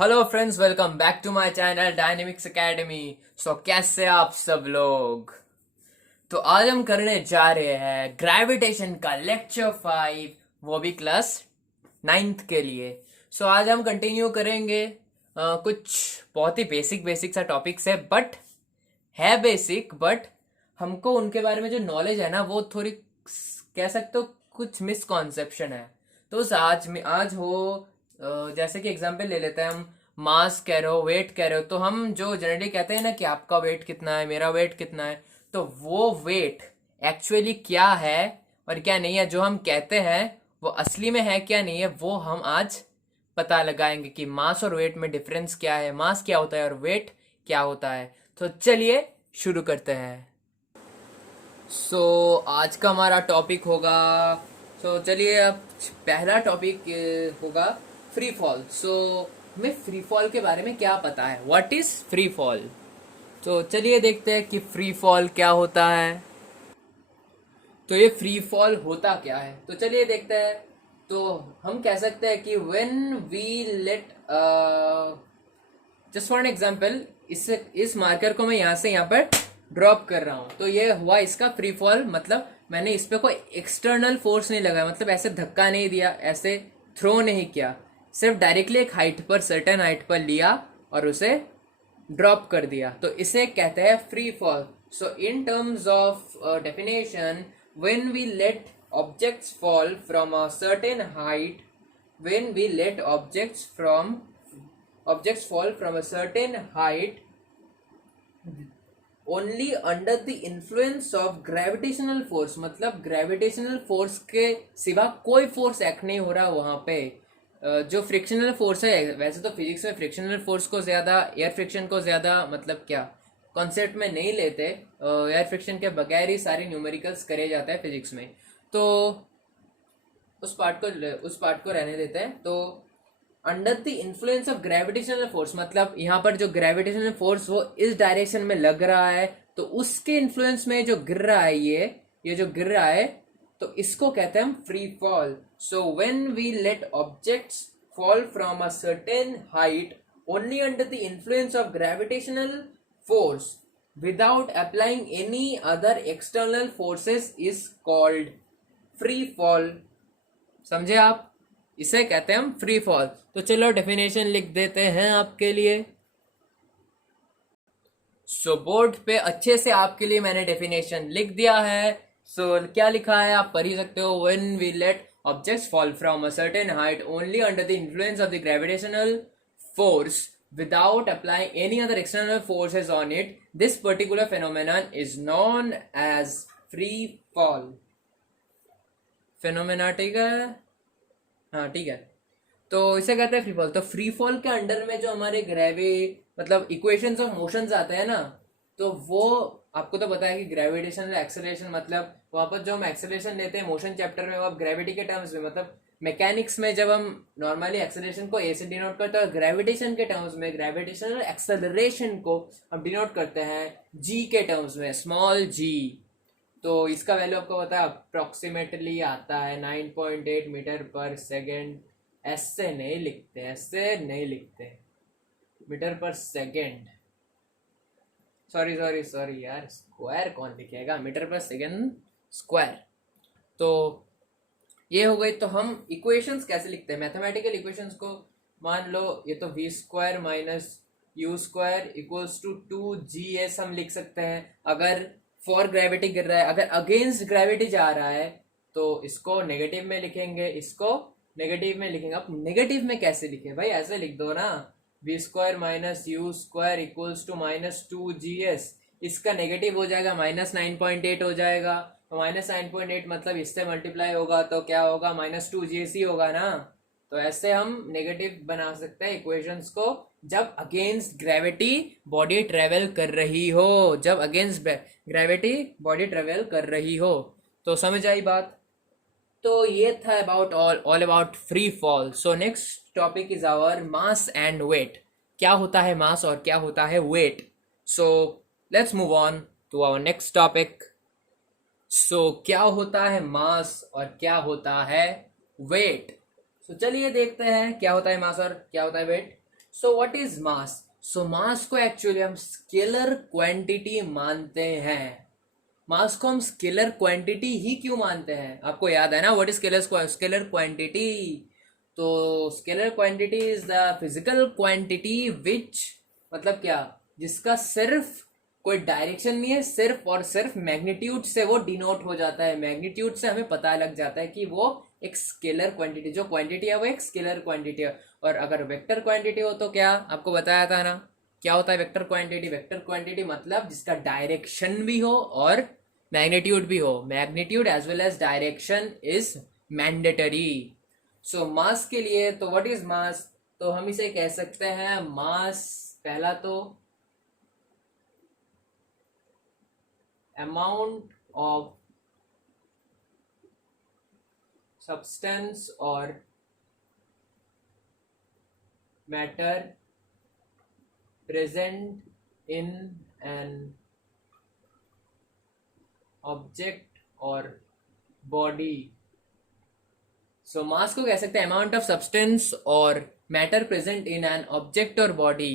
Hello friends, welcome back to my channel dynamics academy. So कैसे आप सब लोग। तो आज हम करने जा रहे हैं ग्रेविटेशन का लेक्चर 5, वो भी क्लास 9th के लिए। सो आज हम कंटिन्यू करेंगे कुछ बहुत ही बेसिक बेसिक सा टॉपिक्स है बेसिक, बट हमको उनके बारे में जो नॉलेज है ना वो थोड़ी कह सकते हो कुछ मिसकॉन्सेप्शन है। तो आज हो जैसे कि एग्जांपल ले लेते हैं हम। मास कह रहे हो, वेट कह रहे हो, तो हम जो जनरली कहते हैं ना कि आपका वेट कितना है, मेरा वेट कितना है, तो वो वेट एक्चुअली क्या है और क्या नहीं है, जो हम कहते हैं वो असली में है क्या नहीं है, वो हम आज पता लगाएंगे कि मास और वेट में डिफरेंस क्या है, मास क्या होता है और वेट क्या होता है। तो चलिए शुरू करते हैं। आज का हमारा टॉपिक होगा। चलिए अब पहला टॉपिक होगा फ्री फॉल। हमें फ्री फॉल के बारे में क्या पता है, व्हाट इज फ्री फॉल। तो चलिए देखते हैं कि फ्री फॉल क्या होता है। तो ये फ्री फॉल होता क्या है, तो चलिए देखते हैं। तो हम कह सकते हैं कि when we let just for an example, इस मार्कर को मैं यहाँ से यहाँ पर ड्रॉप कर रहा हूँ, तो ये हुआ इसका फ्री फॉल। मतलब मैंने इस पे कोई एक्सटर्नल फोर्स नहीं लगाया, मतलब ऐसे धक्का नहीं दिया, ऐसे थ्रो नहीं किया, सिर्फ डायरेक्टली एक हाइट पर, सर्टेन हाइट पर लिया और उसे ड्रॉप कर दिया, तो इसे कहते हैं free fall. So in terms of definition, when we let objects fall from a certain height, when we let objects fall from a certain height only under the influence of gravitational force, मतलब gravitational force के सिवा कोई force act नहीं हो रहा वहां पे। जो फ्रिक्शनल फोर्स है, वैसे तो फिजिक्स में फ्रिक्शनल फोर्स को ज्यादा, एयर फ्रिक्शन को ज्यादा मतलब क्या कॉन्सेप्ट में नहीं लेते। एयर फ्रिक्शन के बगैर ही सारे न्यूमेरिकल्स करे जाते हैं फिजिक्स में, तो उस पार्ट को रहने देते हैं। तो under the influence of gravitational force, मतलब यहाँ पर जो ग्रेविटेशनल फोर्स वो इस डायरेक्शन में लग रहा है, तो उसके इन्फ्लुएंस में जो गिर रहा है, ये जो गिर रहा है, तो इसको कहते हैं हम free fall. So when we let objects fall from a certain height only under the influence of gravitational force without applying any other external forces is called free fall. समझे आप, इसे कहते हैं हम फ्री फॉल। तो चलो definition लिख देते हैं आपके लिए। बोर्ड पे अच्छे से आपके लिए मैंने डेफिनेशन लिख दिया है। क्या लिखा है आप पढ़ ही सकते हो। When we let objects fall from a certain height only under the influence of the gravitational force without applying any other external forces on it, this particular phenomenon is known as free fall phenomena। ठीक है, हाँ ठीक है। तो इसे कहते हैं free fall. तो फ्री फॉल के अंडर में जो हमारे मतलब इक्वेशंस ऑफ मोशंस आते हैं ना, तो वो आपको तो पता है कि ग्रेविटेशनल एक्सेलरेशन, मतलब वहां पर जो हम एक्सेलरेशन लेते हैं मोशन चैप्टर में, वो आप ग्रेविटी के टर्म्स में, मतलब मैकेनिक्स में जब हम नॉर्मली एक्सेलरेशन को ए से डिनोट करते हैं, और ग्रेविटेशन के टर्म्स में ग्रेविटेशनल एक्सेलरेशन को हम डिनोट करते हैं जी के टर्म्स में, स्मॉल जी। तो इसका वैल्यू आपको पता है, अप्रोक्सीमेटली आता है 9.8 मीटर पर सेकेंड। ऐसे नहीं लिखते मीटर पर सेकेंड। सॉरी यार, स्क्वायर कौन लिखेगा, मीटर पर सेकेंड स्क्वायर। तो ये हो गई। तो हम इक्वेशंस कैसे लिखते हैं, मैथमेटिकल इक्वेशंस को, मान लो ये तो v square minus u square equals to 2GS हम लिख सकते हैं। अगर फॉर ग्रेविटी गिर रहा है, अगर अगेंस्ट ग्रेविटी जा रहा है, तो इसको नेगेटिव में लिखेंगे, इसको नेगेटिव में लिखेंगे। अब नेगेटिव में कैसे लिखें भाई, ऐसे लिख दो ना, v square minus u square equals to -2GS। इसका नेगेटिव हो जाएगा -9.8 हो जाएगा, तो -9.8 मतलब इससे मल्टीप्लाई होगा तो क्या होगा, -2GS ही होगा ना। तो ऐसे हम नेगेटिव बना सकते हैं इक्वेशंस को, जब अगेंस्ट ग्रेविटी बॉडी ट्रेवल कर रही हो, जब अगेंस्ट ग्रेविटी बॉडी ट्रेवल कर रही हो। तो समझ आई बात। तो ये था about all about free fall. So next topic is our mass and weight. क्या होता है मास और क्या होता है weight. So let's move on to our next topic. क्या होता है मास और क्या होता है वेट। चलिए देखते हैं क्या होता है मास और क्या होता है weight. So what is mass? So mass को एक्चुअली हम स्केलर क्वांटिटी मानते हैं। मास को हम स्केलर क्वांटिटी ही क्यों मानते हैं? आपको याद है ना व्हाट इज स्केलर क्वांटिटी? तो scalar quantity is the physical quantity which, मतलब क्या, जिसका सिर्फ कोई डायरेक्शन नहीं है, सिर्फ और सिर्फ मैग्नीट्यूड से वो डिनोट हो जाता है। मैग्नीट्यूड से हमें पता लग जाता है कि वो एक स्केलर क्वांटिटी, जो क्वांटिटी है वो एक स्केलर क्वांटिटी है। और अगर वेक्टर क्वांटिटी हो तो क्या, आपको बताया था ना क्या होता है वेक्टर क्वांटिटी? वेक्टर क्वांटिटी मतलब जिसका डायरेक्शन भी हो और मैग्नीट्यूड भी हो। Magnitude as well as direction is mandatory. So mass के लिए तो व्हाट इज मास? तो हम इसे कह सकते हैं मास, पहला तो अमाउंट ऑफ सब्सटेंस और matter present in an object or body. So mass को कह सकते हैं अमाउंट ऑफ सब्सटेंस और matter present in an object or body.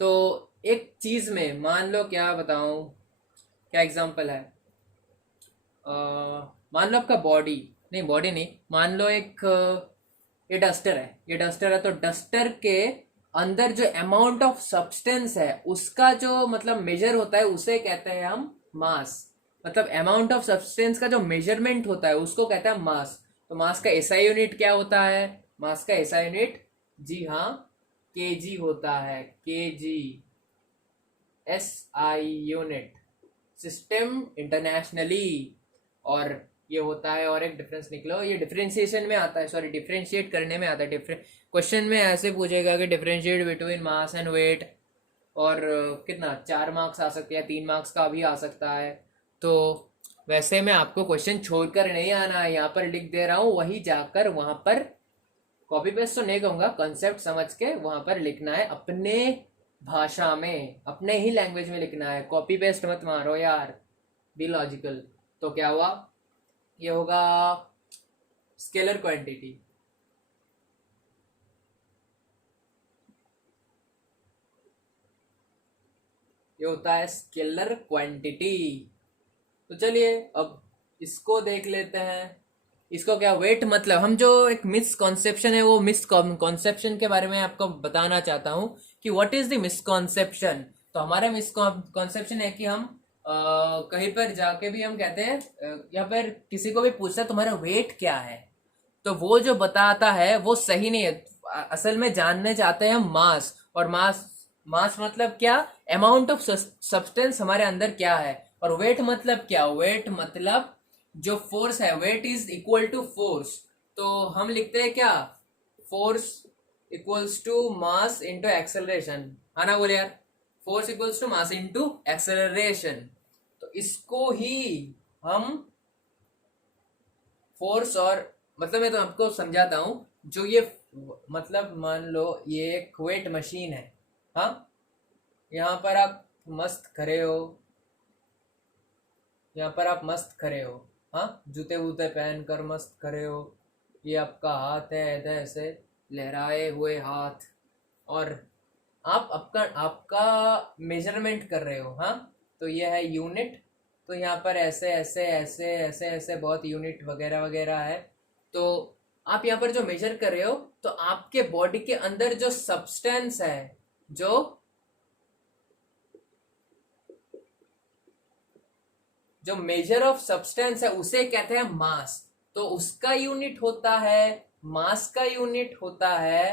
तो एक चीज में मान लो, क्या बताऊं, क्या एग्जांपल है, मान लो आपका बॉडी, नहीं बॉडी नहीं, मान लो एक ये डस्टर है, ये डस्टर है, तो डस्टर के अंदर जो अमाउंट ऑफ सब्सटेंस है उसका जो मतलब मेजर होता है उसे कहते हैं हम मास। मतलब अमाउंट ऑफ सब्सटेंस का जो मेजरमेंट होता है उसको कहते हैं मास। तो मास का एसआई यूनिट क्या होता है? मास का एसआई यूनिट, जी हाँ, केजी होता है। KG SI unit, system internationally. और ये होता है, और एक डिफरेंस निकलो, ये डिफरेंशिएशन में आता है, सॉरी डिफरेंशिएट करने में आता है। क्वेश्चन में ऐसे पूछेगा कि differentiate between mass and weight, और कितना 4 मार्क्स आ सकते हैं, 3 मार्क्स का भी आ सकता है। तो वैसे मैं आपको क्वेश्चन छोड़कर नहीं आना है, यहाँ पर लिख दे रहा हूँ, वही जाकर वहां पर कॉपी पेस्ट तो नहीं कहूंगा, कंसेप्ट समझ के वहां पर लिखना है, अपने भाषा में, अपने ही लैंग्वेज में लिखना है। कॉपी पेस्ट मत मारो यार, बी लॉजिकल। तो क्या हुआ, ये होगा स्केलर क्वांटिटी। ये होता है स्केलर क्वांटिटी। तो चलिए अब इसको देख लेते हैं। इसको क्या, वेट मतलब, हम जो एक मिसकॉन्सेप्शन है वो मिसकॉन्सेप्शन के बारे में आपको बताना चाहता हूँ कि व्हाट इज द मिसकॉन्सेप्शन। तो हमारा मिसकॉन्सेप्शन है कि हम कहीं पर जाके भी हम कहते हैं, या फिर किसी को भी पूछता है तुम्हारा वेट क्या है, तो वो जो बताता है वो सही नहीं है। असल में जानने चाहते हैं हम मास, और मास, मास मतलब क्या, अमाउंट ऑफ सब्सटेंस हमारे अंदर क्या है। और वेट मतलब क्या, वेट मतलब जो फोर्स है, weight is equal to force. तो हम लिखते हैं क्या, force equals to mass into acceleration, है ना, बोले यार, force equals to mass into acceleration. तो इसको ही हम फोर्स, और मतलब मैं तो आपको समझाता हूं, जो ये मतलब मान लो ये एक वेट मशीन है, हाँ, यहाँ पर आप मस्त खड़े हो, यहाँ पर आप मस्त खड़े हो, हाँ, जूते वूते पहन कर मस्त खड़े हो, ये आपका हाथ है, इधर ऐसे लहराए हुए हाथ, और आप आपका आपका मेजरमेंट कर रहे हो, हाँ, तो ये है यूनिट। तो यहाँ पर ऐसे ऐसे ऐसे ऐसे ऐसे बहुत यूनिट वगैरह वगैरह है। तो आप यहाँ पर जो मेजर कर रहे हो, तो आपके बॉडी के अंदर जो सब्सटेंस है, जो मेजर ऑफ सब्सटेंस है उसे कहते हैं मास। तो उसका यूनिट होता है, मास का यूनिट होता है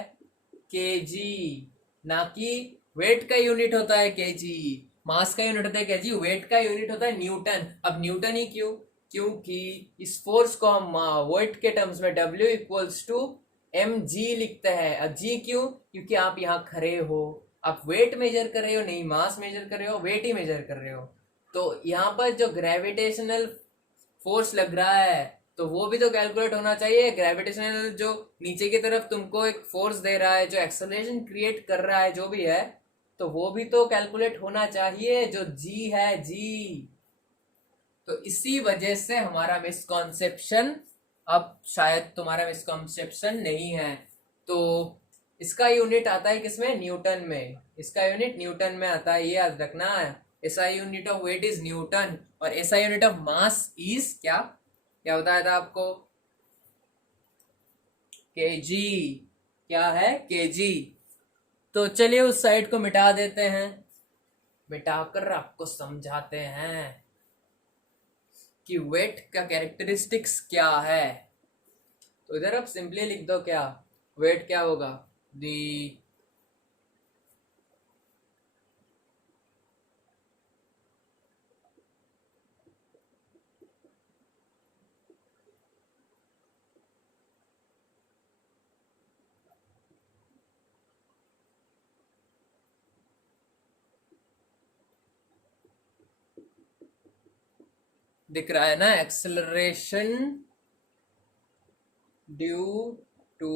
केजी, ना कि वेट का यूनिट होता है केजी। मास का यूनिट होता है केजी, वेट का यूनिट होता है न्यूटन। अब न्यूटन ही क्यों? क्योंकि इस फोर्स को हम वेट के टर्म्स में W इक्वल्स टू mg लिखते हैं। अब जी क्यों? क्योंकि आप यहाँ खड़े हो, आप वेट मेजर कर रहे हो, नहीं मास मेजर कर रहे हो, वेट ही मेजर कर रहे हो। तो यहाँ पर जो ग्रेविटेशनल फोर्स लग रहा है तो वो भी तो कैलकुलेट होना चाहिए। ग्रेविटेशनल जो नीचे की तरफ तुमको एक फोर्स दे रहा है, जो एक्सेलरेशन क्रिएट कर रहा है, जो भी है, तो वो भी तो कैलकुलेट होना चाहिए, जो जी है, जी। तो इसी वजह से हमारा मिसकॉन्सेप्शन, अब शायद तुम्हारा मिसकॉन्सेप्शन नहीं है। तो इसका यूनिट आता है किसमें, न्यूटन में, इसका यूनिट न्यूटन में आता है, ये याद रखना है। SI unit of weight is newton और SI unit of mass is क्या क्या बताया था आपको, केजी, क्या है, केजी। तो चलिए उस साइड को मिटा देते हैं, मिटाकर आपको समझाते हैं कि वेट का कैरेक्टरिस्टिक्स क्या है। तो इधर आप सिंपली लिख दो क्या, वेट क्या होगा, दी दिख रहा है ना, एक्सेलरेशन ड्यू टू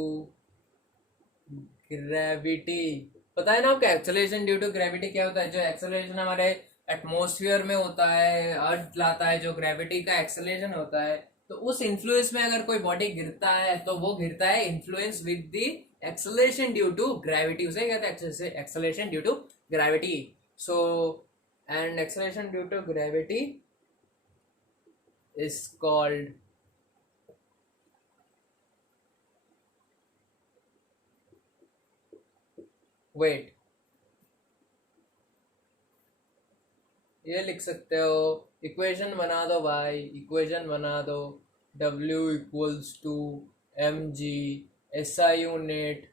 ग्रेविटी। पता है ना आपको एक्सेलरेशन ड्यू टू ग्रेविटी क्या होता है, जो एक्सेलरेशन हमारे एटमॉस्फेयर में होता है, अर्थ लाता है, जो ग्रेविटी का एक्सेलरेशन होता है, तो उस इन्फ्लुएंस में अगर कोई बॉडी गिरता है तो वो गिरता है influence with the acceleration due to gravity, उसे कहते हैं acceleration due to gravity. So and acceleration due to gravity is called weight। ये लिख सकते हो, इक्वेशन बना दो भाई, इक्वेशन बना दो, W equals to M g, SI unit,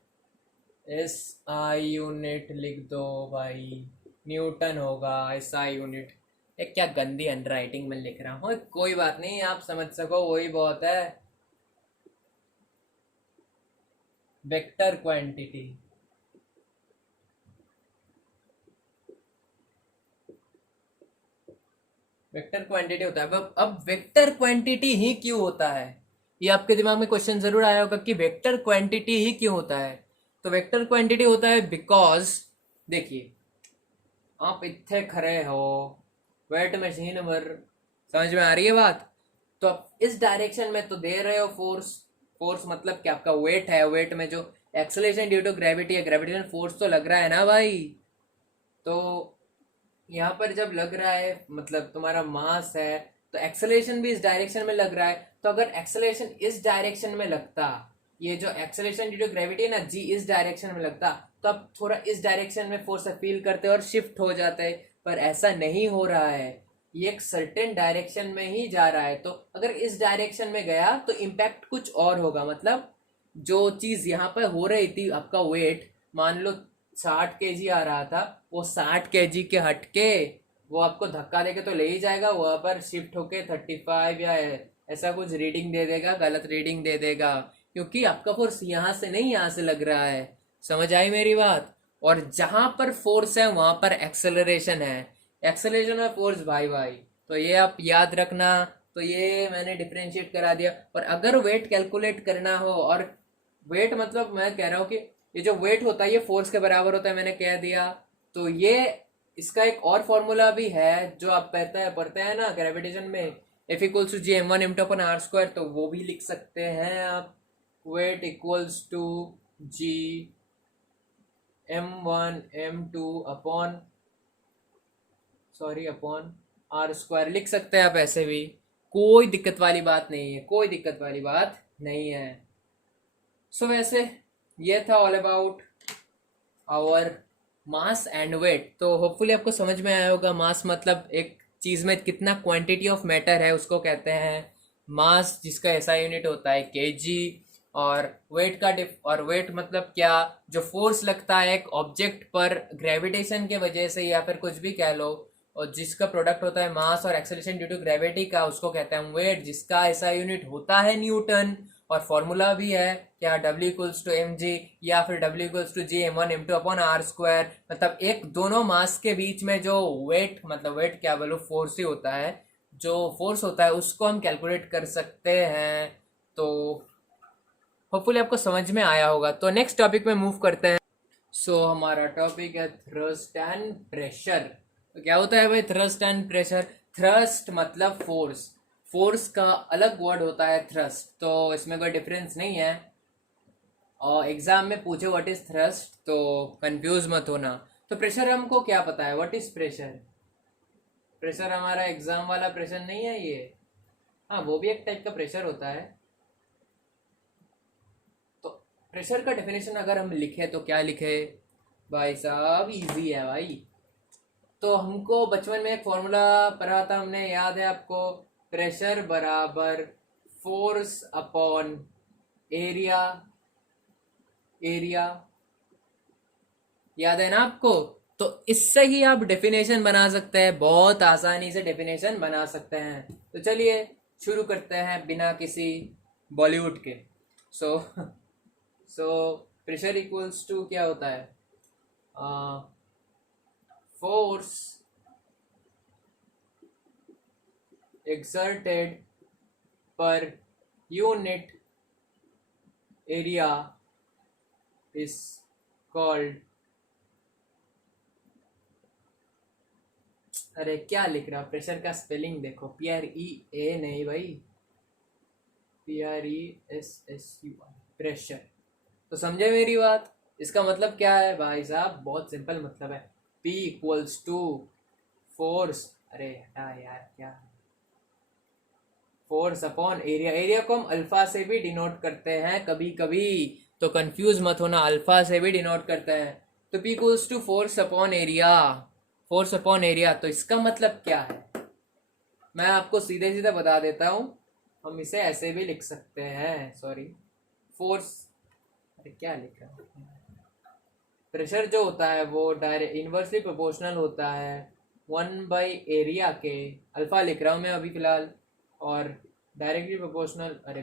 SI unit लिख दो भाई, न्यूटन होगा SI यूनिट। एक क्या गंदी हैंडराइटिंग में लिख रहा हूँ, कोई बात नहीं, आप समझ सको वही बहुत है। वेक्टर क्वांटिटी, वेक्टर क्वांटिटी होता है। अब वेक्टर क्वांटिटी ही क्यों होता है, ये आपके दिमाग में क्वेश्चन जरूर आया होगा कि वेक्टर क्वांटिटी ही क्यों होता है। तो वेक्टर क्वांटिटी होता है बिकॉज, देखिए आप इतने खड़े हो वेट मशीन पर, समझ में आ रही है बात, तो आप इस डायरेक्शन में तो दे रहे हो फोर्स, फोर्स मतलब क्या, आपका वेट है, वेट में जो एक्सेलरेशन ड्यू टू ग्रेविटी है, ग्रेविटेशन फोर्स तो लग रहा है ना भाई। तो यहाँ पर जब लग रहा है मतलब तुम्हारा मास है, तो एक्सेलरेशन भी इस डायरेक्शन में लग रहा है। तो अगर एक्सेलरेशन इस डायरेक्शन में लगता, ये जो एक्सेलरेशन ड्यू टू ग्रेविटी है ना जी, इस डायरेक्शन में लगता, तो आप थोड़ा इस डायरेक्शन में फोर्स फील करते और शिफ्ट हो जाते, पर ऐसा नहीं हो रहा है, ये एक सर्टेन डायरेक्शन में ही जा रहा है। तो अगर इस डायरेक्शन में गया तो इम्पैक्ट कुछ और होगा, मतलब जो चीज यहाँ पर हो रही थी, आपका वेट मान लो 60 kg आ रहा था, वो 60 kg के हटके वो आपको धक्का देके तो ले ही जाएगा, वहां पर शिफ्ट होके 35 या ऐसा कुछ रीडिंग दे देगा, गलत रीडिंग दे देगा, क्योंकि आपका फोर्स यहाँ से नहीं यहाँ से लग रहा है। समझ आई मेरी बात। और जहां पर फोर्स है वहां पर एक्सेलरेशन है, एक्सेलरेशन और फोर्स भाई भाई, तो ये आप याद रखना। तो ये मैंने डिफ्रेंशिएट करा दिया। और अगर वेट कैलकुलेट करना हो, और वेट मतलब मैं कह रहा हूँ कि ये जो वेट होता है ये फोर्स के बराबर होता है, मैंने कह दिया। तो ये इसका एक और फॉर्मूला भी है जो आप पढ़ते हैं ना ग्रेविटेशन में, F equals to G m one into upon r square, तो वो भी लिख सकते हैं आप, weight equals to G m1 m2 upon upon are square लिख सकते हैं आप, ऐसे भी कोई दिक्कत वाली बात नहीं है, कोई दिक्कत वाली बात नहीं है। सो वैसे ये था all about our mass and weight. तो होपफुली आपको समझ में आया होगा, मास मतलब एक चीज में कितना क्वांटिटी ऑफ मैटर है उसको कहते हैं मास, जिसका ऐसा यूनिट होता है केजी। और वेट का और वेट मतलब क्या, जो फोर्स लगता है एक ऑब्जेक्ट पर ग्रेविटेशन के वजह से या फिर कुछ भी कह लो, और जिसका प्रोडक्ट होता है मास और एक्सेलरेशन ड्यू टू ग्रेविटी का, उसको कहते हैं वेट, जिसका ऐसा यूनिट होता है न्यूटन। और फॉर्मूला भी है क्या, W equals to M G या फिर W equals to G m1 m2 upon are square, मतलब एक दोनों मास के बीच में जो वेट, मतलब वेट क्या बोलो, फोर्स ही होता है, जो फोर्स होता है उसको हम कैलकुलेट कर सकते हैं। तो होपफुली आपको समझ में आया होगा। तो नेक्स्ट टॉपिक में मूव करते हैं। सो हमारा टॉपिक है थ्रस्ट एंड प्रेशर। तो क्या होता है भाई थ्रस्ट एंड प्रेशर। थ्रस्ट मतलब फोर्स, फोर्स का अलग वर्ड होता है थ्रस्ट, तो इसमें कोई डिफरेंस नहीं है। और एग्जाम में पूछे व्हाट इज थ्रस्ट तो कंफ्यूज मत होना। तो प्रेशर हमको क्या पता है, व्हाट इज प्रेशर? प्रेशर हमारा एग्जाम वाला प्रेशर नहीं है ये। हाँ, वो भी एक टाइप का प्रेशर होता है। तो प्रेशर का डेफिनेशन अगर हम लिखे तो क्या लिखे भाई साहब, इजी है भाई। तो हमको बचपन में एक फॉर्मूला पढ़ा था हमने, याद है आपको? प्रेशर बराबर फोर्स अपॉन एरिया, एरिया याद है ना आपको? तो इससे ही आप डेफिनेशन बना सकते हैं, बहुत आसानी से डेफिनेशन बना सकते हैं। तो चलिए शुरू करते हैं बिना किसी बॉलीवुड के। सो प्रेशर इक्वल्स टू क्या होता है? Force exerted per unit area is called, अरे क्या लिख रहा, प्रेशर का स्पेलिंग देखो, PRE नहीं भाई, PRESSUR, प्रेशर। तो समझे मेरी बात? इसका मतलब क्या है भाई साहब? बहुत सिंपल मतलब है, P इक्वल्स टू फोर्स, अरे हटा यार, क्या फोर्स अपॉन एरिया। एरिया को हम अल्फा से भी डिनोट करते हैं कभी कभी, तो कंफ्यूज मत होना, अल्फा से भी डिनोट करते हैं। तो P equals to force upon area, force upon area. तो इसका मतलब क्या है, मैं आपको सीधे सीधे बता देता हूँ। हम इसे ऐसे भी लिख सकते हैं, सॉरी, फोर्स, अरे क्या लिख रहा हूँ, प्रेशर जो होता है वो डायरेक्ट इन्वर्सली प्रोपोर्शनल होता है 1/एरिया के, अल्फा लिख रहा हूँ मैं अभी फिलहाल, और डायरेक्टली प्रोपोर्शनल, अरे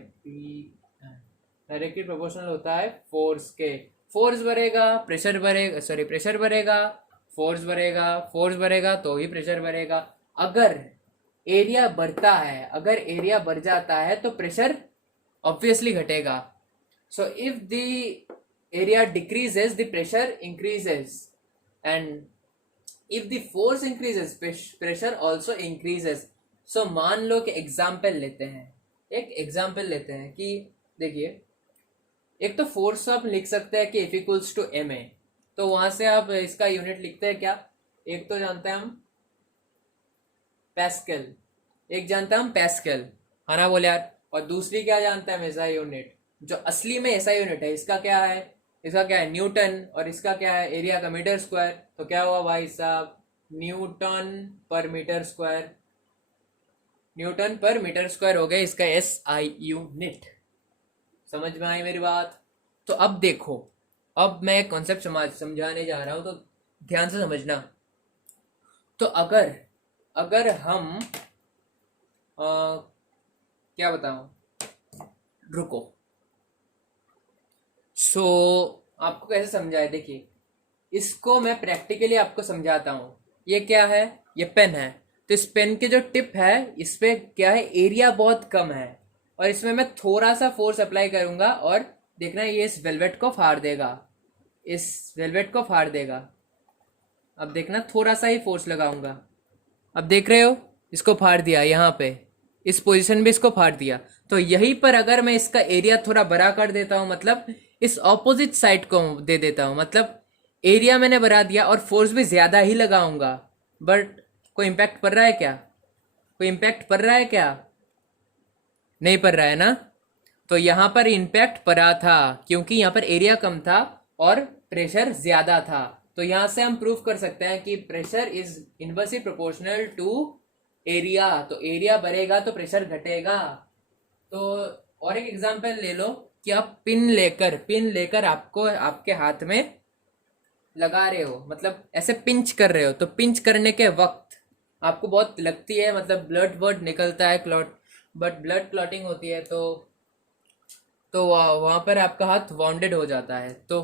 डायरेक्टली प्रोपोर्शनल होता है फोर्स के। फोर्स बढ़ेगा प्रेशर बढ़ेगा, सॉरी प्रेशर बढ़ेगा फोर्स बढ़ेगा, फोर्स बढ़ेगा तो ही प्रेशर बढ़ेगा। अगर एरिया बढ़ता है, अगर एरिया बढ़ जाता है तो प्रेशर ऑब्वियसली घटेगा। So if the area decreases the pressure increases, and if the force increases pressure also increases. So मान लो कि एग्जाम्पल लेते हैं, एक एग्जाम्पल लेते हैं कि देखिए, एक तो फोर्स आप लिख सकते हैं कि F equals to M A, तो वहां से आप इसका यूनिट लिखते हैं क्या? एक तो जानते हैं हम पैस्कल, एक जानते हैं हम पैस्कल, है ना बोले यार, और दूसरी क्या जानते हैं हम? एसआई यूनिट, जो असली में एसआई यूनिट है इसका क्या है? इसका क्या है? न्यूटन। और इसका क्या है? एरिया का मीटर स्क्वायर। तो क्या हुआ भाई साहब? न्यूटन पर मीटर स्क्वायर, न्यूटन पर मीटर स्क्वायर हो गया इसका SI यूनिट। समझ में आई मेरी बात? तो अब देखो, अब मैं कॉन्सेप्ट समझाने जा रहा हूं, तो ध्यान से समझना। तो अगर अगर हम क्या बताऊं, रुको। आपको कैसे समझाए, देखिए इसको मैं प्रैक्टिकली आपको समझाता हूं। ये क्या है? ये पेन है। तो इस पेन के जो टिप है इस पे क्या है? एरिया बहुत कम है, और इसमें मैं थोड़ा सा फोर्स अप्लाई करूंगा और देखना ये इस वेलवेट को फाड़ देगा, इस वेलवेट को फाड़ देगा। अब देखना थोड़ा सा ही फोर्स लगाऊंगा, अब देख रहे हो इसको फाड़ दिया, यहाँ पे इस पोजीशन में इसको फाड़ दिया। तो यहीं पर अगर मैं इसका एरिया थोड़ा बड़ा कर देता हूँ, मतलब इस ऑपोजिट साइड को दे देता हूँ, मतलब एरिया मैंने बढ़ा दिया और फोर्स भी ज्यादा ही लगाऊंगा, बट कोई इम्पैक्ट पड़ रहा है क्या? कोई इम्पैक्ट पड़ रहा है क्या? नहीं पड़ रहा है ना? तो यहाँ पर इम्पैक्ट पड़ा था क्योंकि यहाँ पर एरिया कम था और प्रेशर ज्यादा था। तो यहाँ से हम प्रूव कर सकते हैं कि pressure is inversely proportional to area. तो एरिया बढ़ेगा तो प्रेशर घटेगा। तो और एक एग्जांपल ले लो कि आप पिन लेकर आपको आपके हाथ में लगा रहे हो, मतलब ऐसे पिंच कर रहे हो, तो पिंच करने के वक्त आपको बहुत लगती है, मतलब ब्लड वर्ड निकलता है, क्लॉट, बट ब्लड क्लॉटिंग होती है, तो वहाँ पर आपका हाथ वाउंडेड हो जाता है। तो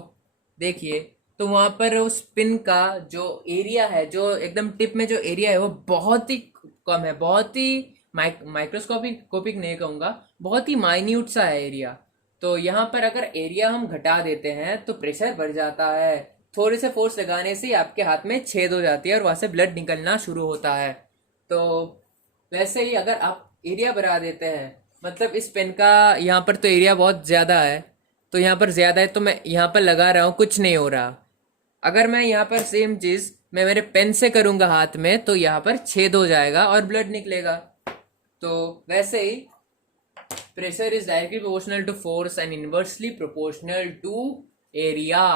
देखिए, तो वहाँ पर उस पिन का जो एरिया है, जो एकदम टिप में जो एरिया है वो बहुत ही कम है, बहुत ही माइक्रोस्कोपिक नहीं कहूँगा, बहुत ही माइन्यूट सा है एरिया। तो यहाँ पर अगर एरिया हम घटा देते हैं तो प्रेशर बढ़ जाता है, थोड़े से फोर्स लगाने से आपके हाथ में छेद हो जाती है और वहाँ से ब्लड निकलना शुरू होता है। तो वैसे ही अगर आप एरिया बढ़ा देते हैं, मतलब इस पेन का यहाँ पर तो एरिया बहुत ज़्यादा है, तो यहाँ पर ज़्यादा है तो मैं यहाँ पर लगा रहा हूँ, कुछ नहीं हो रहा। अगर मैं यहाँ पर सेम चीज़ मैं मेरे पेन से करूँगा हाथ में तो यहाँ पर छेद हो जाएगा और ब्लड निकलेगा। तो वैसे ही pressure is directly proportional to force and inversely proportional to area.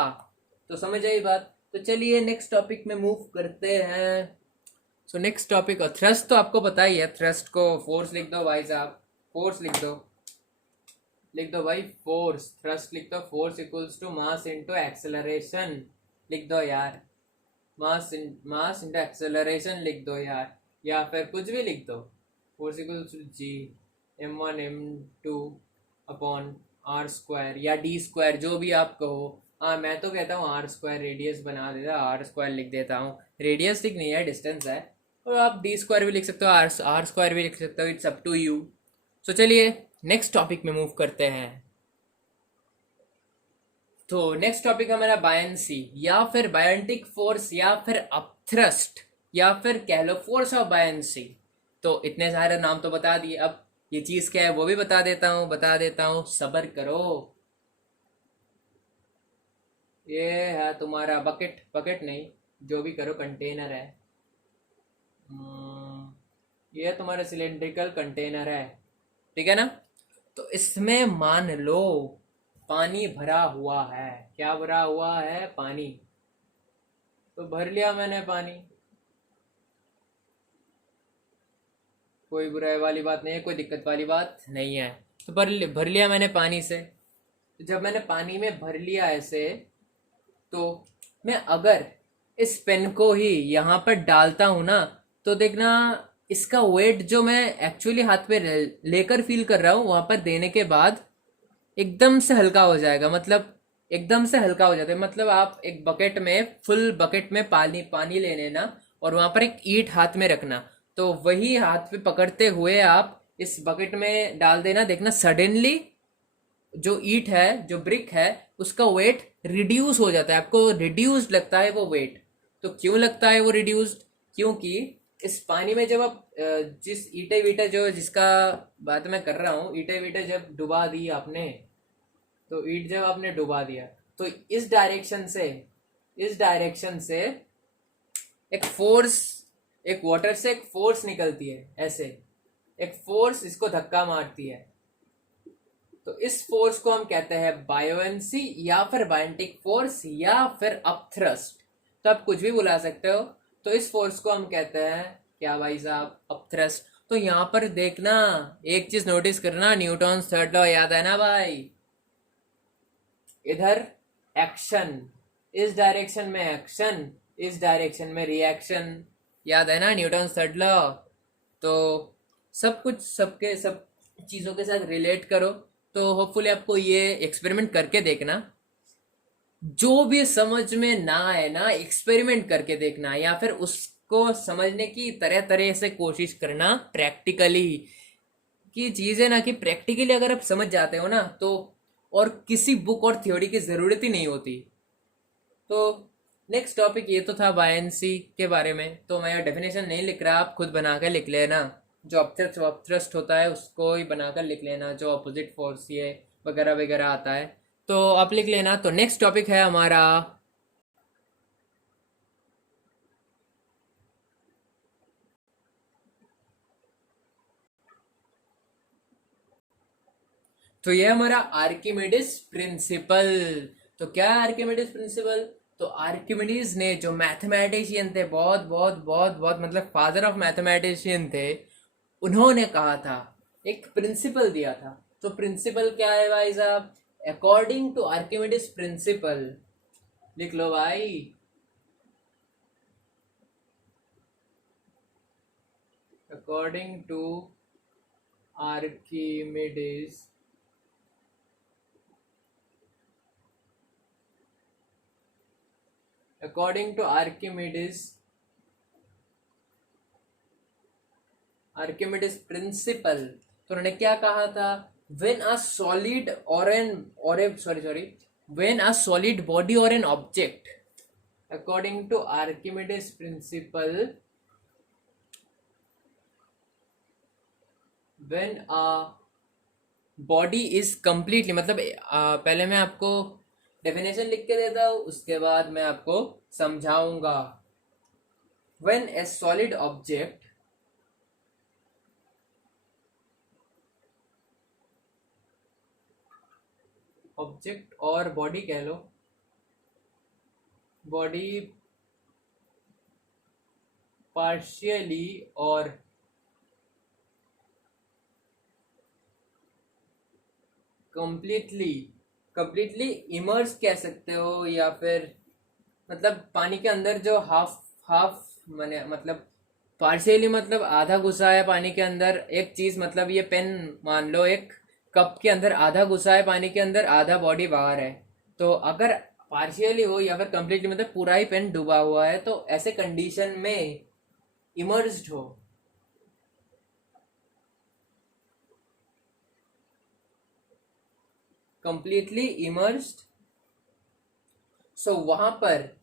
तो समझ आई बात। तो चलिए नेक्स्ट टॉपिक में मूव करते हैं। सो नेक्स्ट टॉपिक, थ्रस्ट तो आपको पता ही है, थ्रस्ट को फोर्स लिख दो भाई साहब, फोर्स लिख दो भाई फोर्स, थ्रस्ट लिख दो, force equals to mass into acceleration लिख दो यार, मास इनटू एक्सेलरेशन लिख दो यार, या फिर कुछ भी लिख दो, force equals to G m1 m2 upon are square या डी स्क्वायर, जो भी आप कहो। हाँ मैं तो कहता हूँ आर स्क्वायर, रेडियस बना देता, आर स्क्वायर लिख देता हूँ, रेडियस ठीक नहीं है, डिस्टेंस है। और आप डी स्क्वायर भी लिख सकते हो, आर स्क्वायर भी लिख सकते हो, इट्स अप टू यू। सो चलिए नेक्स्ट टॉपिक में मूव करते हैं। तो नेक्स्ट टॉपिक हमारा बायंसी या फिर बायोटिक फोर्स या फिर अपथ्रस्ट या फिर कह लो फोर्स ऑफ बायंसी। तो इतने सारे नाम तो बता दिए, अब ये चीज क्या है वो भी बता देता हूँ, सब्र करो। ये है तुम्हारा बकेट नहीं, जो भी करो कंटेनर है। ये तुम्हारा सिलेंड्रिकल कंटेनर है, ठीक है ना। तो इसमें मान लो पानी भरा हुआ है, क्या भरा हुआ है, पानी। तो भर लिया मैंने पानी, कोई बुराई वाली बात नहीं है, कोई दिक्कत वाली बात नहीं है। तो भर लिया मैंने पानी से। तो जब मैंने पानी में भर लिया ऐसे, तो मैं अगर इस पेन को ही यहाँ पर डालता हूँ ना, तो देखना इसका वेट जो मैं एक्चुअली हाथ पे लेकर फील कर रहा हूँ, वहां पर देने के बाद एकदम से हल्का हो जाएगा। मतलब एकदम से हल्का हो जाता है। मतलब आप एक बकेट में, फुल बकेट में पानी ले लेना और वहां पर एक ईंट हाथ में रखना, तो वही हाथ पे पकड़ते हुए आप इस बकेट में डाल देना, देखना सडनली जो ईंट है, जो ब्रिक है, उसका वेट रिड्यूस हो जाता है। आपको रिड्यूस्ड लगता है वो वेट। तो क्यों लगता है वो रिड्यूस्ड? क्योंकि इस पानी में जब आप जिस ईंटे वीटे जो जिसका बात मैं कर रहा हूँ, ईंटे वीटे जब डुबा दी आपने, तो ईंट जब आपने डुबा दिया, तो इस डायरेक्शन से एक फोर्स, एक वाटर से एक फोर्स निकलती है, ऐसे एक फोर्स इसको धक्का मारती है। तो इस फोर्स को हम कहते हैं बायोएंसी या फिर बायोटिक फोर्स या फिर अपथ्रस्ट। तो आप कुछ भी बुला सकते हो। तो इस फोर्स को हम कहते हैं क्या भाई साहब, अपथ्रस्ट। तो यहाँ पर देखना, एक चीज नोटिस करना, न्यूटन थर्ड लॉ याद है ना भाई। इधर एक्शन, इस डायरेक्शन में एक्शन, इस डायरेक्शन में रिएक्शन, याद है ना न्यूटन थर्ड लॉ। तो सब कुछ सब चीज़ों के साथ रिलेट करो। तो होपफुली आपको ये एक्सपेरिमेंट करके देखना, जो भी समझ में ना आए ना, एक्सपेरिमेंट करके देखना, या फिर उसको समझने की तरह तरह से कोशिश करना प्रैक्टिकली। की चीज़ है ना कि प्रैक्टिकली अगर आप समझ जाते हो ना, तो और किसी बुक और थ्योरी की ज़रूरत ही नहीं होती। तो नेक्स्ट टॉपिक ये तो था बायंसी के बारे में। तो मैं डेफिनेशन नहीं लिख रहा, आप खुद बना कर लिख लेना। जो अपथ्रस्ट होता है उसको ही बनाकर लिख लेना, जो अपोजिट फोर्स ये वगैरह वगैरह आता है तो आप लिख लेना। तो नेक्स्ट टॉपिक है हमारा, तो ये हमारा आर्किमिडीज प्रिंसिपल। तो क्या है आर्किमिडीज प्रिंसिपल? तो आर्किमिडीज ने, जो मैथमेटिशियन थे, बहुत बहुत बहुत बहुत मतलब फादर ऑफ मैथमेटिशियन थे, उन्होंने कहा था, एक प्रिंसिपल दिया था। तो प्रिंसिपल क्या है भाई साहब? अकॉर्डिंग टू आर्किमिडीज प्रिंसिपल, लिख लो भाई। According to Archimedes according to Archimedes principle, तो उन्होंने क्या कहा था? when a solid when a solid body or an object, according to Archimedes principle, when a body is completely, मतलब पहले मैं आपको डेफिनेशन लिख के देता हूँ, उसके बाद मैं आपको समझाऊंगा. When a solid object, object or body कह लो, body partially or completely, completely immerse कह सकते हो, या फिर मतलब पानी के अंदर जो हाफ हाफ मैंने मतलब पार्शियली मतलब आधा घुसा है पानी के अंदर एक चीज, मतलब ये पेन मान लो एक कप के अंदर आधा घुसा है पानी के अंदर, आधा बॉडी बाहर है. तो अगर पार्शियली हो या फिर कंप्लीटली मतलब पूरा ही पेन डूबा हुआ है, तो ऐसे कंडीशन में इमर्स्ड हो. Completely immersed. सो वहां पर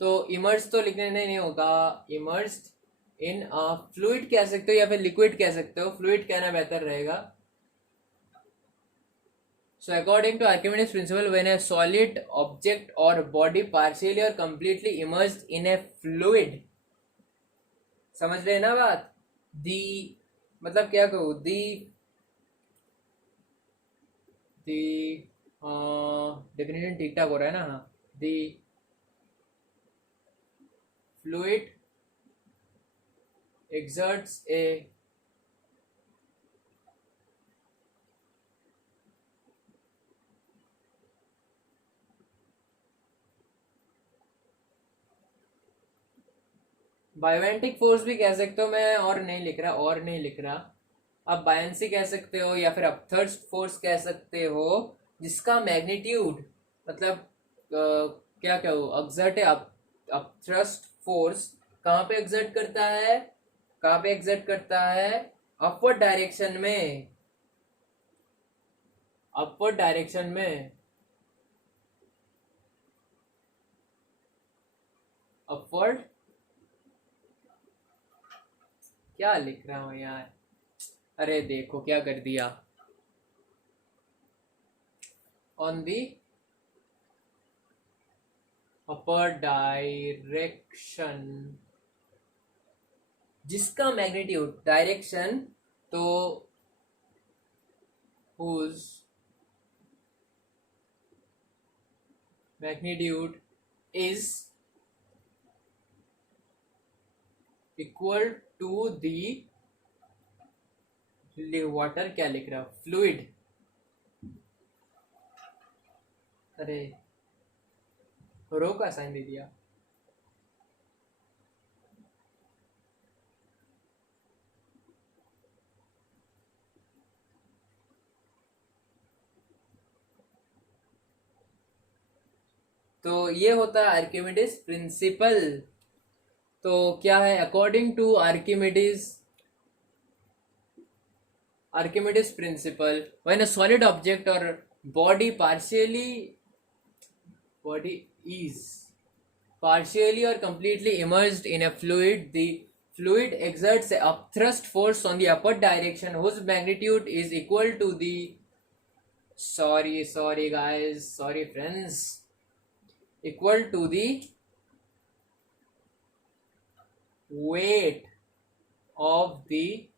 तो इमर्स तो लिखने नहीं होगा, इमर्स्ड इन फ्लूइड कह सकते हो या फिर लिक्विड कह सकते हो, फ्लूइड कहना बेहतर रहेगा. So according to Archimedes principle, when a solid object or body partially or completely immersed in a fluid, समझ रहे ना बात. दी मतलब क्या कहूँ, दी दी डेफिनेशन ठीक ठाक हो रहा है ना. हाँ, दी fluid exerts a बायोवेंटिक फोर्स भी कह सकते हो, मैं और नहीं लिख रहा, और नहीं लिख रहा. आप बायंसी कह सकते हो या फिर अपथर्स्ट फोर्स कह सकते हो, जिसका मैग्नीट्यूड मतलब क्या कहूँ, एक्सर्ट है. अपथ्रस्ट फोर्स कहाँ पे एक्सर्ट करता है, कहाँ पे एक्सर्ट करता है, अपवर्ड डायरेक्शन में, अपवर्ड डायरेक्शन में, अपवर्ड, क्या लिख रहा हूँ यार, अरे देखो क्या कर दिया, ऑन दी अपर डायरेक्शन, जिसका मैग्नीट्यूड डायरेक्शन, तो whose magnitude is equal to the water, क्या लिख रहा हूँ, फ्लूइड. अरे रो का साइन दे दिया. तो ये होता है आर्किमिडीज प्रिंसिपल. तो क्या है, according to Archimedes principle, when a solid object or body is partially or completely immersed in a fluid, the fluid exerts a upthrust force on the upward direction whose magnitude is equal to the, sorry guys, sorry friends, equal to the weight of the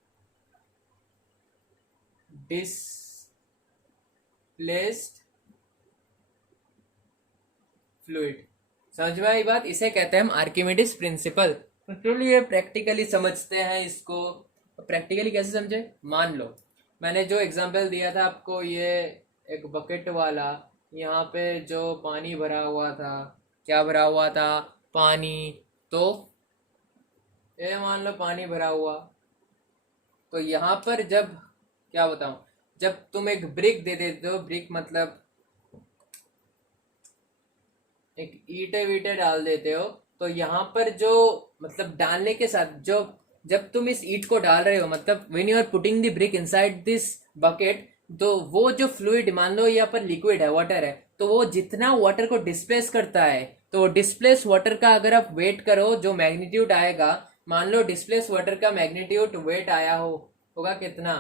displaced fluid. समझ में आई बात, इसे कहते हैं हम Archimedes principal. तो चलिए practically समझते हैं इसको. प्रैक्टिकली कैसे समझे, मान लो मैंने जो एग्जांपल दिया था आपको, ये एक बकेट वाला, यहाँ पे जो पानी भरा हुआ था, क्या भरा हुआ था, पानी. तो ये मान लो पानी भरा हुआ, तो यहाँ पर जब, क्या बताऊं, जब तुम एक ब्रिक दे देते हो, ब्रिक मतलब एक ईंटे वीटे डाल देते हो, तो यहाँ पर जो मतलब डालने के साथ जो, जब तुम इस ईंट को डाल रहे हो, मतलब when you are putting the brick inside this bucket, तो वो जो फ्लूइड, मान लो यहाँ पर लिक्विड है, वाटर है, तो वो जितना वाटर को डिस्प्लेस करता है, तो डिस्प्लेस वाटर का अगर आप वेट करो, जो मैग्नीट्यूड आएगा, मान लो डिस्प्लेस वाटर का मैग्नीट्यूड वेट आया होगा कितना,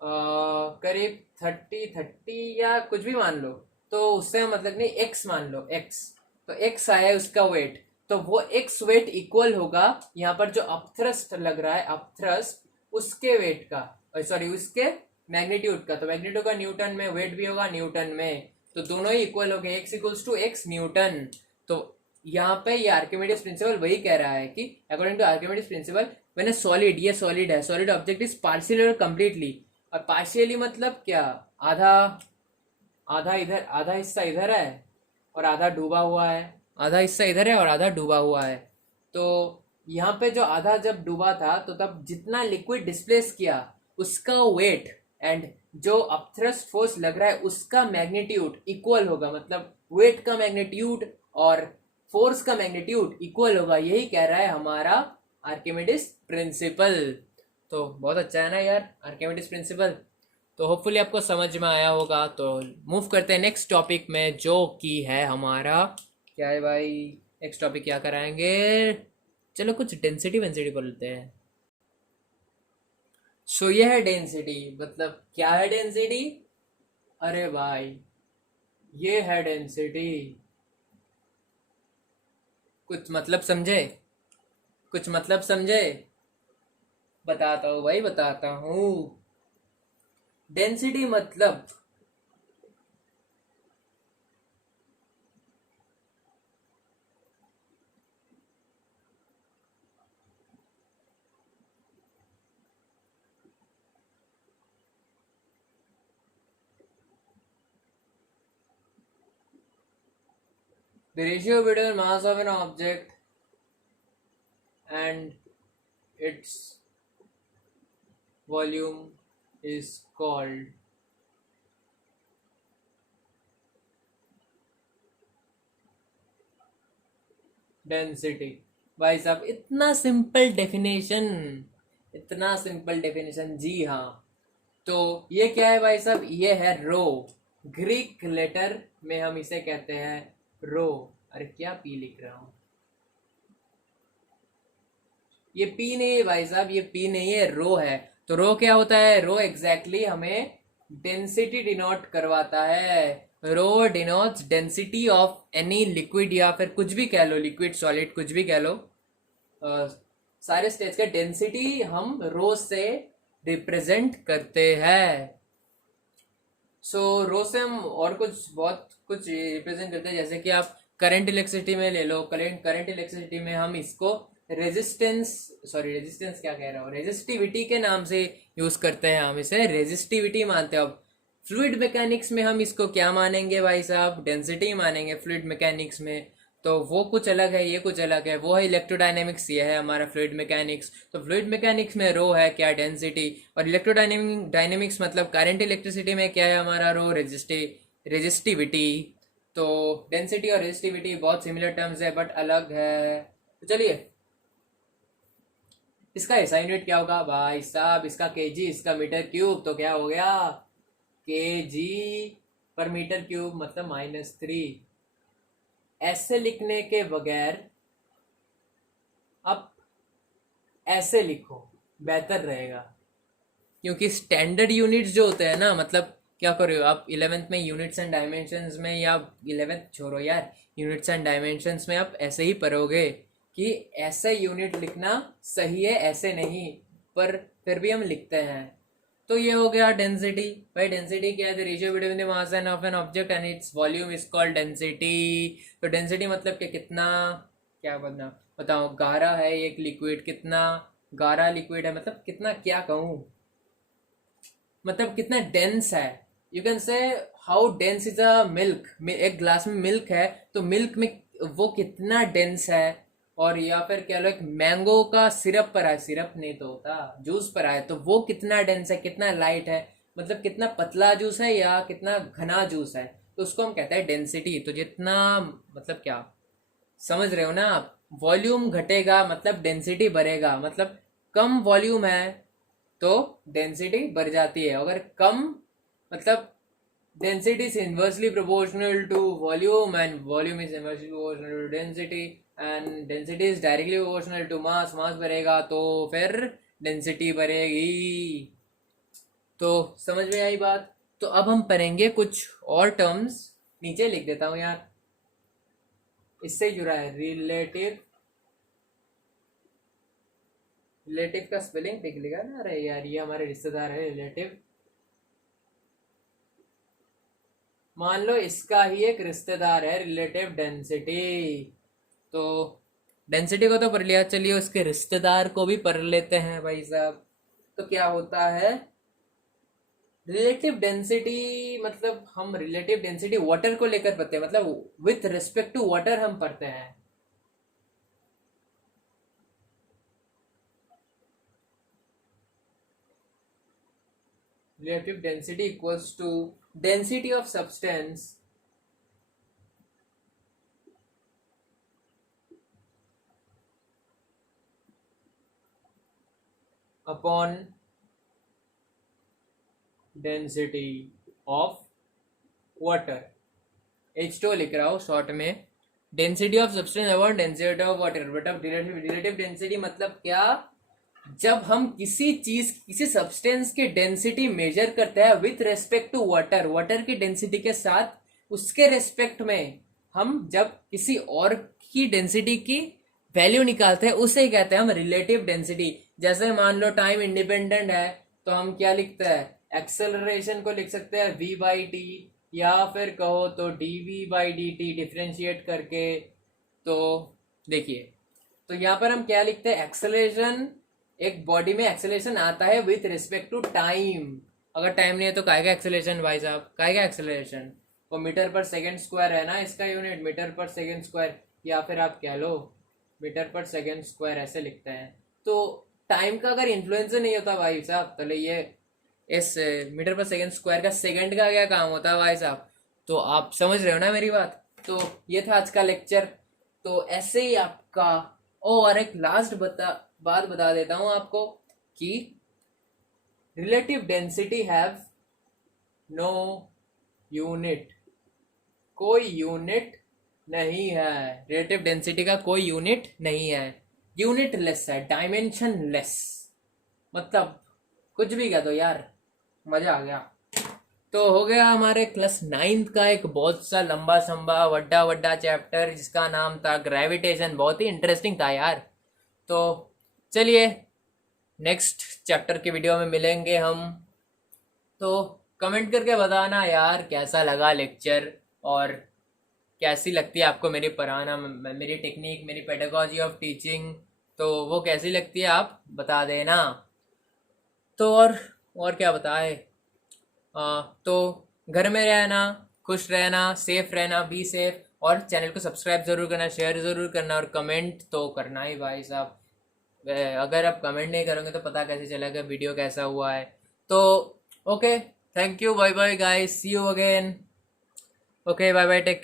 करीब 30 या कुछ भी मान लो, तो उससे मतलब नहीं, एक्स मान लो, एक्स, तो एक्स आया है उसका वेट, तो वो एक्स वेट इक्वल होगा यहाँ पर जो अपथ्रस्ट लग रहा है, अपथ्रस्ट उसके वेट का, सॉरी उसके मैग्नीट्यूड का, तो मैग्नीट्यूड का न्यूटन में, वेट भी होगा न्यूटन में, तो दोनों ही इक्वल हो गए, X equals to X newton. तो यहाँ पे ये आर्किमिडीज प्रिंसिपल वही कह रहा है कि according to Archimedes principle when a solid, ये सॉलिड है, solid object is partially or completely, और पार्शियली मतलब क्या, आधा, आधा इधर, आधा हिस्सा इधर है और आधा डूबा हुआ है, आधा हिस्सा इधर है और आधा डूबा हुआ है। तो यहाँ पे जो आधा जब डूबा था तो तब जितना लिक्विड डिस्प्लेस किया उसका वेट एंड जो अपथ्रस्ट फोर्स लग रहा है उसका मैग्नीट्यूड इक्वल होगा, मतलब वेट का मैग्नीट्यूड और फोर्स का मैग्नीट्यूड इक्वल होगा, यही कह रहा है हमारा आर्किमिडीज प्रिंसिपल। तो बहुत अच्छा है ना यार आर्किमिडीज प्रिंसिपल। तो होपफुली आपको समझ में आया होगा। तो मूव करते हैं नेक्स्ट टॉपिक में, जो कि है हमारा, क्या है भाई नेक्स्ट टॉपिक, क्या कराएंगे, चलो कुछ डेंसिटी वेंसिटी बोलते हैं। सो ये है डेंसिटी, मतलब क्या है डेंसिटी, अरे भाई ये है डेंसिटी, कुछ मतलब समझे, कुछ मतलब समझे, बताता हूँ भाई बताता हूँ। डेंसिटी मतलब the ratio between mass of an object and its volume is called density. भाई साहब इतना सिंपल डेफिनेशन, इतना सिंपल डेफिनेशन, जी हाँ। तो ये क्या है भाई साहब, ये है रो, ग्रीक लेटर में हम इसे कहते हैं रो। अरे क्या पी लिख रहा हूँ, ये पी नहीं है भाई साहब, ये पी नहीं है, रो है। तो रो क्या होता है, रो एग्जैक्टली हमें डेंसिटी डिनोट करवाता है। Rho denotes density of any liquid, या फिर कुछ भी कह लो, लिक्विड सॉलिड कुछ भी कह लो, सारे स्टेज का डेंसिटी हम रो से रिप्रेजेंट करते हैं। सो रो से हम और कुछ बहुत कुछ रिप्रेजेंट करते हैं, जैसे कि आप करंट इलेक्ट्रिसिटी में ले लो, करंट इलेक्ट्रिसिटी में हम इसको रेजिस्टेंस, सॉरी रेजिस्टेंस क्या कह रहा हूँ, रेजिस्टिविटी के नाम से यूज करते हैं, हम इसे रेजिस्टिविटी मानते हैं। अब फ्लूइड मैकेनिक्स में हम इसको क्या मानेंगे भाई साहब, डेंसिटी मानेंगे फ्लूइड मैकेनिक्स में। तो वो कुछ अलग है, ये कुछ अलग है, वो है इलेक्ट्रोडायनेमिक्स, ये है हमारा फ्लूइड मैकेनिक्स। तो फ्लूइड मैकेनिक्स में रो है क्या, डेंसिटी, और इलेक्ट्रोडायनेमिक्स मतलब करंट इलेक्ट्रिसिटी में क्या है हमारा रो, रेजिस्टिविटी। तो डेंसिटी और रेजिस्टिविटी बहुत सिमिलर टर्म्स है बट अलग है। तो चलिए इसका एसआई यूनिट क्या होगा भाई साहब, इसका केजी, इसका मीटर क्यूब, तो क्या हो गया केजी पर मीटर क्यूब, मतलब -3। ऐसे लिखने के बगैर आप ऐसे लिखो बेहतर रहेगा, क्योंकि स्टैंडर्ड यूनिट्स जो होते हैं ना, मतलब क्या कर रहे हो आप 11th में यूनिट्स एंड डायमेंशंस में, या 11th छोड़ो यार, यूनिट्स एंड डायमेंशंस में आप ऐसे ही पढ़ोगे कि ऐसे यूनिट लिखना सही है, ऐसे नहीं, पर फिर भी हम लिखते हैं। तो ये हो गया डेंसिटी। भाई डेंसिटी क्या है, the ratio between the mass end of an object and its volume is called density. तो डेंसिटी मतलब कि कितना, क्या बताओ बताओ, गाढ़ा है एक लिक्विड, कितना गाढ़ा लिक्विड है, मतलब कितना, क्या कहूँ, मतलब कितना डेंस है। You can say how dense is a milk, एक ग्लास में मिल्क है तो मिल्क में वो कितना डेंस है। और या फिर कह लो एक मैंगो का सिरप पर है, सिरप नहीं तो होता, जूस पर आए तो वो कितना डेंस है, कितना लाइट है, मतलब कितना पतला जूस है या कितना घना जूस है, तो उसको हम कहते हैं डेंसिटी। तो जितना, मतलब क्या समझ रहे हो ना आप, वॉल्यूम घटेगा मतलब डेंसिटी बढ़ेगा, मतलब कम वॉल्यूम है तो डेंसिटी बढ़ जाती है, अगर कम, मतलब density is inversely proportional to volume and volume is inversely proportional to density and density is directly proportional to mass, mass बढ़ेगा तो फिर डेंसिटी बढ़ेगी। तो समझ में आई बात। तो अब हम पढ़ेंगे कुछ और टर्म्स, नीचे लिख देता हूँ यार, इससे जुड़ा है। रिलेटिव, रिलेटिव का स्पेलिंग देख लेगा ना। अरे यार ये हमारे रिश्तेदार है रिलेटिव, मान लो इसका ही एक रिश्तेदार है रिलेटिव डेंसिटी। तो डेंसिटी को तो पढ़ लिया, चलिए उसके रिश्तेदार को भी पढ़ लेते हैं भाई साहब। तो क्या होता है रिलेटिव डेंसिटी, मतलब हम रिलेटिव डेंसिटी वाटर को लेकर पढ़ते हैं, मतलब विथ रिस्पेक्ट टू वाटर हम पढ़ते हैं। Relative density equals to density of substance upon density of water। H2 लिख रहा हूँ शॉर्ट में, density of substance upon density of water. But अब रिलेटिव डेंसिटी मतलब क्या, जब हम किसी चीज किसी सब्सटेंस की डेंसिटी मेजर करते हैं with respect to water, water की डेंसिटी के साथ उसके रेस्पेक्ट में हम जब किसी और की डेंसिटी की वैल्यू निकालते हैं, उसे कहते हैं हम रिलेटिव डेंसिटी। जैसे मान लो टाइम इंडिपेंडेंट है तो हम क्या लिखते हैं, एक्सेलरेशन को लिख सकते हैं v बाई टी, या फिर कहो तो dv by D T differentiate करके। तो देखिए, तो यहाँ पर हम क्या लिखते हैं, एक्सेलरेशन, एक बॉडी में एक्सेलरेशन आता है विथ रिस्पेक्ट टू टाइम। अगर टाइम नहीं है तो काय का एक्सेलरेशन भाई साहब, काय का एक्सेलरेशन, वो मीटर पर सेकेंड स्क्वायर है ना इसका यूनिट, मीटर पर सेकेंड स्क्वायर, या फिर आप कह लो मीटर पर सेकेंड स्क्वायर, ऐसे लिखते हैं। तो टाइम का अगर इन्फ्लुएंस नहीं होता भाई साहब, तो ये इस मीटर पर सेकेंड स्क्वायर का सेकंड का क्या काम होता है भाई साहब। तो आप समझ रहे हो ना मेरी बात। तो ये था आज का लेक्चर। तो ऐसे ही आपका, और एक लास्ट बात बता देता हूं आपको कि relative density have no unit, कोई यूनिट नहीं है, रिलेटिव डेंसिटी का कोई यूनिट नहीं है, यूनिट लेस है, डायमेंशन लेस, मतलब कुछ भी कह दो यार, मजा आ गया। तो हो गया हमारे क्लास 9th का एक बहुत सा लंबा संबा वड्डा वड्डा चैप्टर जिसका नाम था ग्रेविटेशन। बहुत ही इंटरेस्टिंग था यार। तो चलिए नेक्स्ट चैप्टर के वीडियो में मिलेंगे हम। तो कमेंट करके बताना यार कैसा लगा लेक्चर, और कैसी लगती है आपको मेरी पढ़ाना, मेरी टेक्निक, मेरी पेडागॉजी ऑफ टीचिंग, तो वो कैसी लगती है आप बता देना। तो और क्या बताए, तो घर में रहना, खुश रहना, सेफ रहना, बी सेफ, और चैनल को सब्सक्राइब ज़रूर करना, शेयर ज़रूर करना, और कमेंट तो करना ही भाई साहब। अगर आप कमेंट नहीं करोगे तो पता कैसे चलेगा वीडियो कैसा हुआ है। तो okay, thank you, bye bye guys, see you again. Okay, bye bye, take care.